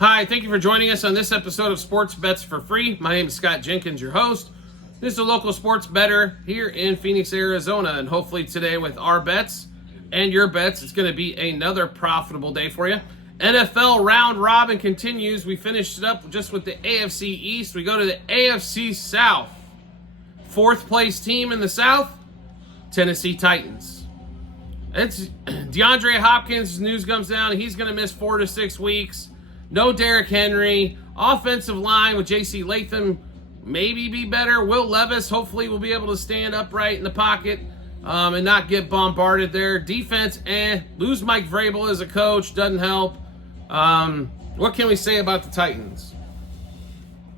Hi, thank you for joining us on this episode of Sports Bets for Free. My name is Scott Jenkins, your host. This is a local sports bettor here in Phoenix, Arizona, and hopefully today with our bets and your bets, it's going to be another profitable day for you. NFL round robin continues. We finished it up just with the AFC East. We go to the AFC South. Fourth place team in the South, Tennessee Titans. It's DeAndre Hopkins, news comes down. He's going to miss 4 to 6 weeks. No Derrick Henry. Offensive line with J.C. Latham maybe be better. Will Levis hopefully will be able to stand upright in the pocket and not get bombarded there. Defense, lose Mike Vrabel as a coach, doesn't help. What can we say about the Titans?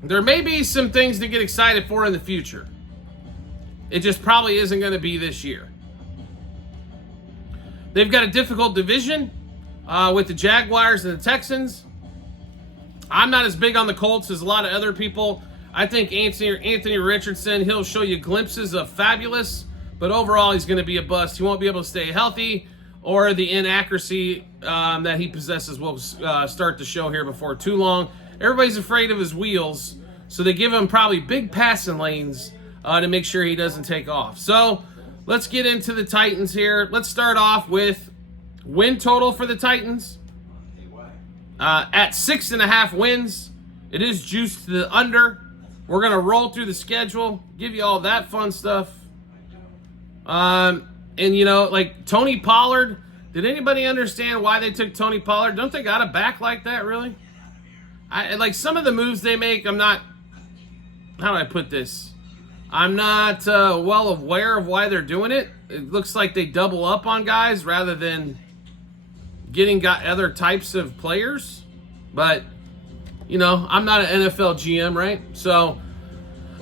There may be some things to get excited for in the future. It just probably isn't going to be this year. They've got a difficult division with the Jaguars and the Texans. I'm not as big on the Colts as a lot of other people. I think Anthony Richardson, he'll show you glimpses of fabulous, but overall he's going to be a bust. He won't be able to stay healthy, or the inaccuracy that he possesses will start to show here before too long. Everybody's afraid of his wheels, so they give him probably big passing lanes to make sure he doesn't take off. So let's get into the Titans here. Let's start off with win total for the Titans. At 6.5 wins, it is juiced to the under. We're going to roll through the schedule, give you all that fun stuff. And, like Tony Pollard, did anybody understand why they took Tony Pollard? Don't they got a back like that, really? Like some of the moves they make, I'm not, how do I put this? I'm not well aware of why they're doing it. It looks like they double up on guys rather than getting other types of players, but I'm not an NFL GM, right? So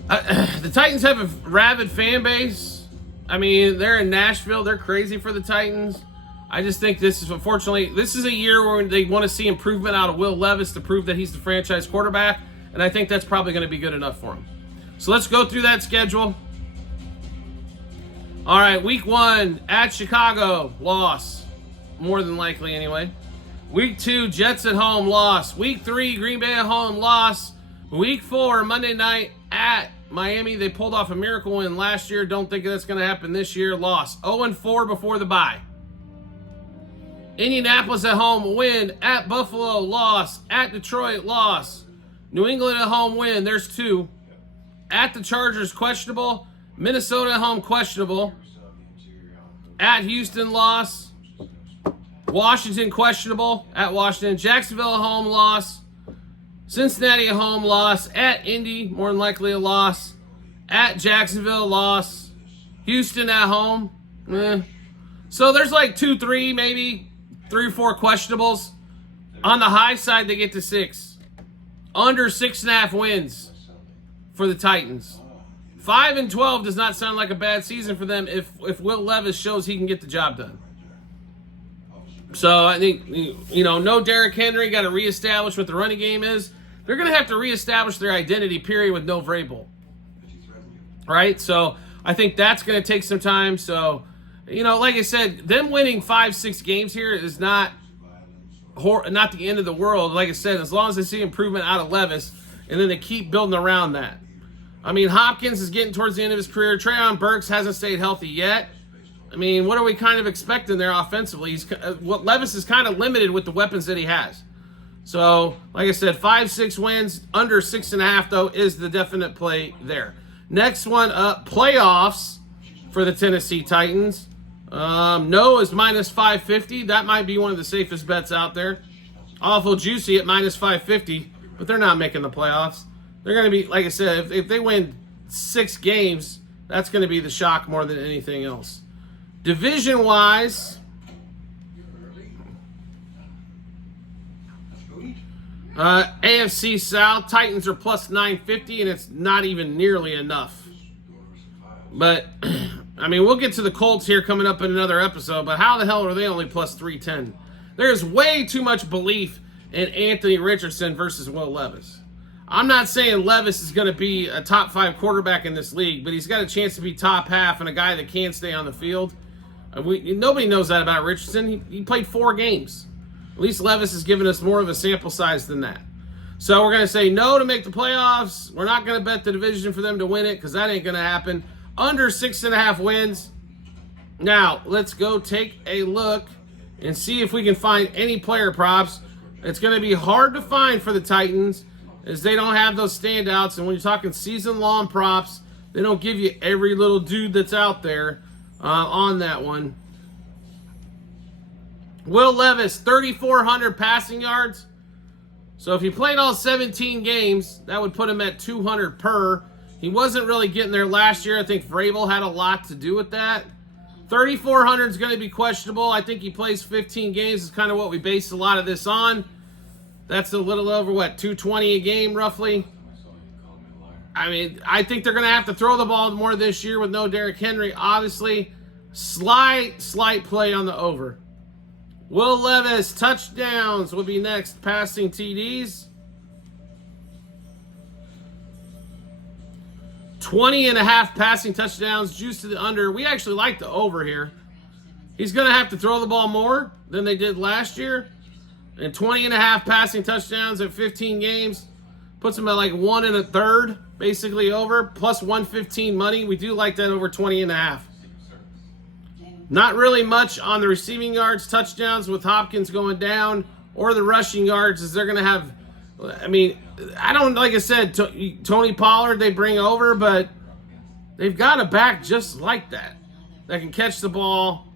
the Titans have a rabid fan base. I mean, they're in Nashville. They're crazy for the Titans. I just think this is a year where they want to see improvement out of Will Levis to prove that he's the franchise quarterback, and I think that's probably going to be good enough for him. So let's go through that schedule. All right, week 1 at Chicago, loss. More than likely, anyway. Week 2, Jets at home, loss. Week 3, Green Bay at home, loss. Week 4, Monday night at Miami. They pulled off a miracle win last year. Don't think that's going to happen this year. Loss. 0-4 before the bye. Indianapolis at home, win. At Buffalo, loss. At Detroit, loss. New England at home, win. There's 2. At the Chargers, questionable. Minnesota at home, questionable. At Houston, loss. Washington, questionable. At Washington. Jacksonville, a home, loss. Cincinnati, a home, loss. At Indy, more than likely a loss. At Jacksonville, loss. Houston, at home. So there's like 2, 3, maybe 3 or 4 questionables. On the high side, they get to 6. Under 6.5 wins for the Titans. 5-12 does not sound like a bad season for them if Will Levis shows he can get the job done. So I think, no Derrick Henry, got to reestablish what the running game is. They're going to have to reestablish their identity, period, with no Vrabel. Right? So I think that's going to take some time. So, like I said, them winning 5-6 games here is not the end of the world. Like I said, as long as they see improvement out of Levis, and then they keep building around that. I mean, Hopkins is getting towards the end of his career. Treylon Burks hasn't stayed healthy yet. I mean, what are we kind of expecting there offensively? Levis is kind of limited with the weapons that he has. So, like I said, 5-6 wins, under 6.5, though, is the definite play there. Next one up, playoffs for the Tennessee Titans. No is minus 550. That might be one of the safest bets out there. Awful juicy at minus 550, but they're not making the playoffs. They're going to be, like I said, if they win 6 games, that's going to be the shock more than anything else. Division-wise, AFC South, Titans are plus 950, and it's not even nearly enough. But, I mean, we'll get to the Colts here coming up in another episode, but how the hell are they only plus 310? There's way too much belief in Anthony Richardson versus Will Levis. I'm not saying Levis is going to be a top 5 quarterback in this league, but he's got a chance to be top half and a guy that can stay on the field. Nobody knows that about Richardson. He played 4 games. At least Levis has given us more of a sample size than that. So we're going to say no to make the playoffs. We're not going to bet the division for them to win it because that ain't going to happen. Under 6.5 wins. Now, let's go take a look and see if we can find any player props. It's going to be hard to find for the Titans as they don't have those standouts. And when you're talking season-long props, they don't give you every little dude that's out there on that one. Will Levis, 3,400 passing yards. So if he played all 17 games, that would put him at 200 per. He wasn't really getting there last year. I think Vrabel had a lot to do with that. 3,400 is going to be questionable. I think he plays 15 games is kind of what we based a lot of this on. That's a little over, 220 a game roughly. I mean, I think they're going to have to throw the ball more this year with no Derrick Henry. Obviously, slight play on the over. Will Levis, touchdowns will be next. Passing TDs. 20.5 passing touchdowns, juice to the under. We actually like the over here. He's going to have to throw the ball more than they did last year. And 20.5 passing touchdowns at 15 games puts him at like 1 1/3, basically over, plus 115 money. We do like that over 20.5. Not really much on the receiving yards, touchdowns with Hopkins going down, or the rushing yards as they're going to have. I mean, I don't, like I said, Tony Pollard they bring over, but they've got a back just like that can catch the ball.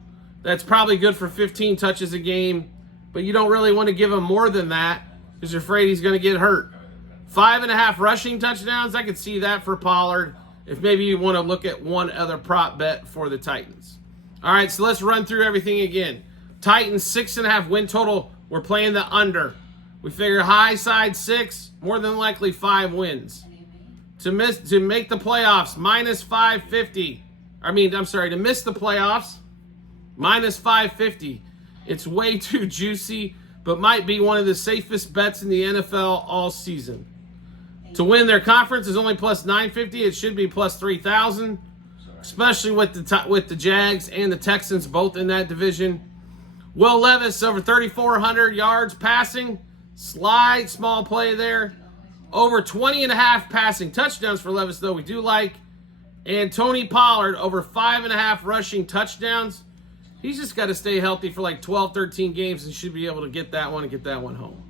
That's probably good for 15 touches a game, but you don't really want to give him more than that because you're afraid he's going to get hurt. 5.5 rushing touchdowns, I could see that for Pollard if maybe you want to look at one other prop bet for the Titans. All right, so let's run through everything again. Titans, 6.5 win total. We're playing the under. We figure high side 6, more than likely 5 wins. To make the playoffs, minus 550. To miss the playoffs, minus 550. It's way too juicy, but might be one of the safest bets in the NFL all season. To win their conference is only plus 950. It should be plus 3,000, especially with the Jags and the Texans both in that division. Will Levis over 3,400 yards passing. Slight small play there. Over 20.5 passing touchdowns for Levis, though, we do like. And Tony Pollard over 5.5 rushing touchdowns. He's just got to stay healthy for like 12, 13 games and should be able to get that one and get that one home.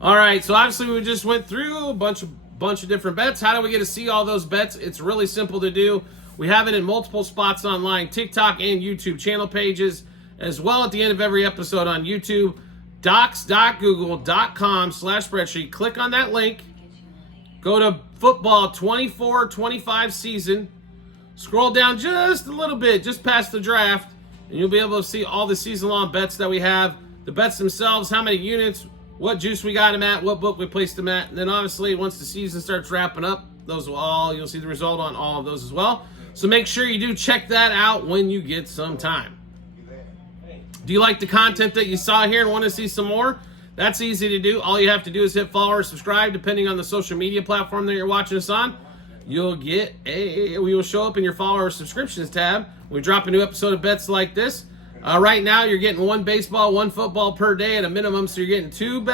All right, so obviously we just went through a bunch of different bets. How do we get to see all those bets? It's really simple to do. We have it in multiple spots online, TikTok and YouTube channel pages, as well at the end of every episode on YouTube. docs.google.com/spreadsheet. Click on that link. Go to football 24-25 season. Scroll down just a little bit, just past the draft, and you'll be able to see all the season-long bets that we have. The bets themselves, how many units, what juice we got them at, what book we placed them at. And then obviously once the season starts wrapping up, you'll see the result on all of those as well. So make sure you do check that out when you get some time. Do you like the content that you saw here and want to see some more? That's easy to do. All you have to do is hit follow or subscribe, depending on the social media platform that you're watching us on. We will show up in your follow or subscriptions tab. We drop a new episode of bets like this. Right now, you're getting 1 baseball, 1 football per day at a minimum, so you're getting two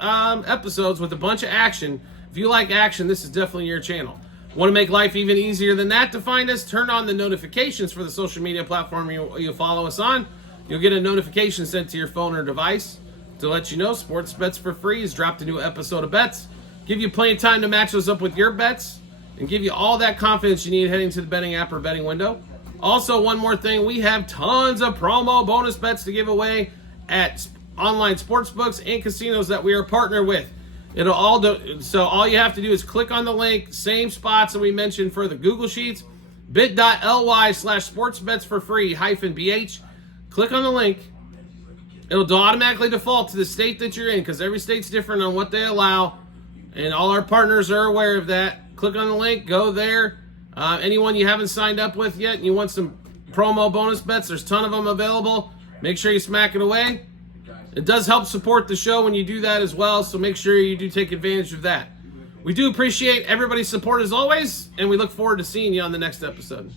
episodes with a bunch of action. If you like action, this is definitely your channel. Want to make life even easier than that to find us? Turn on the notifications for the social media platform you follow us on. You'll get a notification sent to your phone or device to let you know Sports Bets for Free has dropped a new episode of bets. Give you plenty of time to match those up with your bets and give you all that confidence you need heading to the betting app or betting window. Also, one more thing, we have tons of promo bonus bets to give away at online sportsbooks and casinos that we are partnered with. So all you have to do is click on the link, same spots that we mentioned for the Google Sheets, bit.ly/sportsbetsforfree-bh. Click on the link. It'll automatically default to the state that you're in because every state's different on what they allow, and all our partners are aware of that. Click on the link, go there. Anyone you haven't signed up with yet and you want some promo bonus bets, there's a ton of them available. Make sure you smack it away. It does help support the show when you do that as well, so make sure you do take advantage of that. We do appreciate everybody's support as always, and we look forward to seeing you on the next episode.